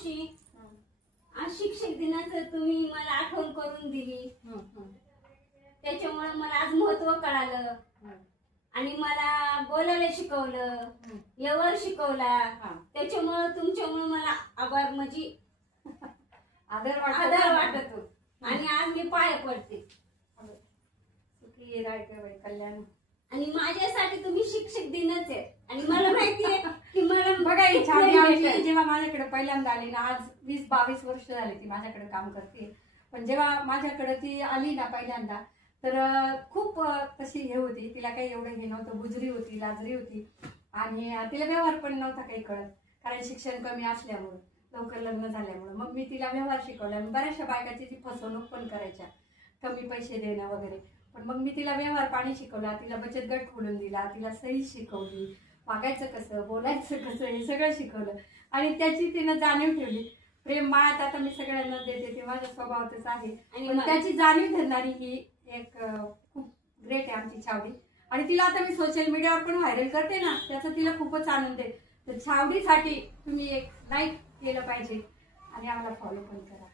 मावशी आज शिक्षक दिनाचं तुम्ही मला आठवण करून दिली, त्याच्यामुळे मला आज महत्व कळालं आणि मला बोलायला शिकवलं, व्यवहार शिकवला, त्याच्यामुळे तुमच्यामुळे मला आभार म्हणजे आदर वाटत आणि आज मी पाया पडते. सुखी राय कल्याण. आणि माझ्यासाठी तुम्ही शिक्षक दिनच आहे आणि मला माहितीये की मला बघा ही छावणी जेव्हा माझ्याकडे पहिल्यांदा आली ना, आज 20-22 वर्ष झाली ती माझ्याकडे काम करते, पण जेव्हा माझ्याकडे ती आली ना पहिल्यांदा तर खूप तशी हे होती, तिला काही एवढं हे नव्हतं, बुजरी होती, लाजरी होती आणि तिला व्यवहार पण नव्हता काही कळत, कारण शिक्षण कमी असल्यामुळे, लवकर लग्न झाल्यामुळे. मग मी तिला व्यवहार शिकवला. बऱ्याचशा बायकाची ती फसवणूक पण करायच्या, कमी पैसे देणं वगैरे, पण मग मी तिला व्यवहार पाणी शिकवला, तिला बचत गट खोलून दिला, तिला सही शिकवली, वागायचं कसं, बोलायचं कसं, हे सगळं शिकवलं आणि त्याची तिनं जाणीव ठेवली. प्रेम मायात आता मी सगळ्यांना देते, ते माझ्या स्वभावातच आहे आणि त्याची जाणीव धरणारी ही एक खूप ग्रेट आहे आमची छावडी. आणि तिला आता मी सोशल मीडियावर पण व्हायरल करते ना, त्याचा तिला खूपच आनंद आहे. तर छावडीसाठी तुम्ही एक लाईक केलं पाहिजे आणि आम्हाला फॉलो पण करा.